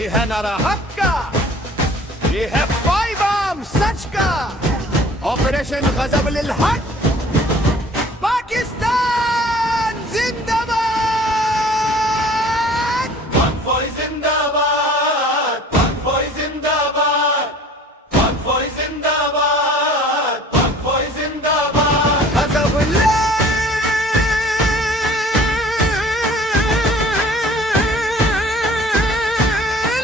ये है नारा हक का, ये है पैगाम सच का। ऑपरेशन गजब लिल हक, पाकिस्तान जिंदाबाद, Convoy जिंदाबाद, Convoy जिंदाबाद, Convoy जिंदाबाद, Convoy जिंदाबाद। गजब लिल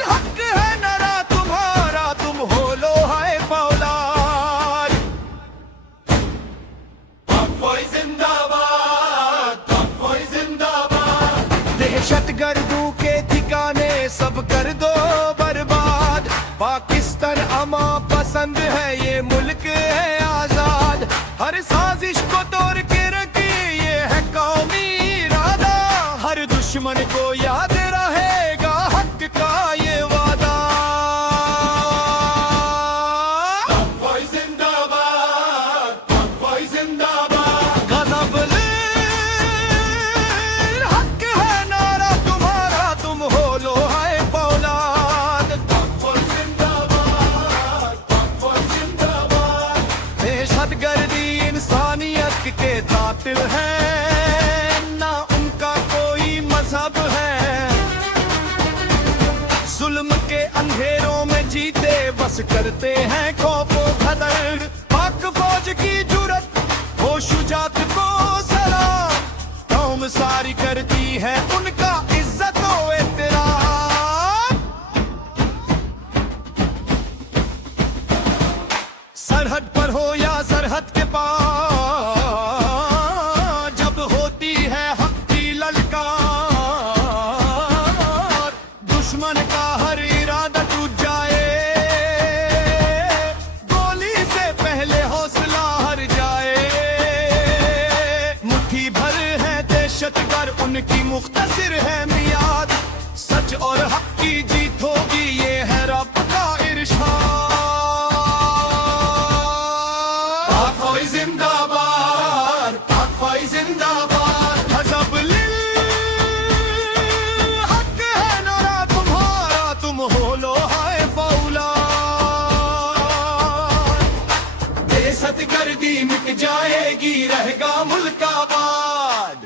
हक है नारा तुम्हारा, तुम हो लो है फौलाद। Convoy जिंदाबाद, Convoy जिंदाबाद। दहशतगर्दों के ठिकाने सब कर दो बर्बाद। पाकिस्तान अमा पसंद है, ये मुल्क है आजाद। हर साजिश को तोड़ के रखी, ये है कौमी इरादा। हर दुश्मन को याद रहेगा हक का ये वादा। Convoy जिंदाबाद, Convoy जिंदाबाद। गजब लिल हक है नारा तुम्हारा, तुम हो लो है फौलाद। Convoy जिंदाबाद, Convoy जिंदाबाद। दहशतगर्दी इंसानियत के कातिल है, ना उनका कोई मजहब है। जुल्म के अंधेरों में जीते बस करते हैं खौफो खदर। पाक फौज की जुरत हो शुजात को सलाम, कौम सारी करती है उनका इज्जत व एहतराम। सरहद पर हो या सरहद के पार, जब होती है हक की ललकार, दुश्मन का हर इरादा टूट जाए। गोली से पहले हौसला हर जाए। मुट्ठी भर है दहशतगर, उनकी मुख्तसर है मियाद। सच और हक की जीत होगी, ये है रब का इरशाद। Convoy जिंदाबाद, Convoy जिंदाबाद। गजब लिल हक है नारा तुम्हारा, तुम हो लो है फौलाद। दहशतगर्दी मिट जाएगी, रहेगा मुल्क आबाद।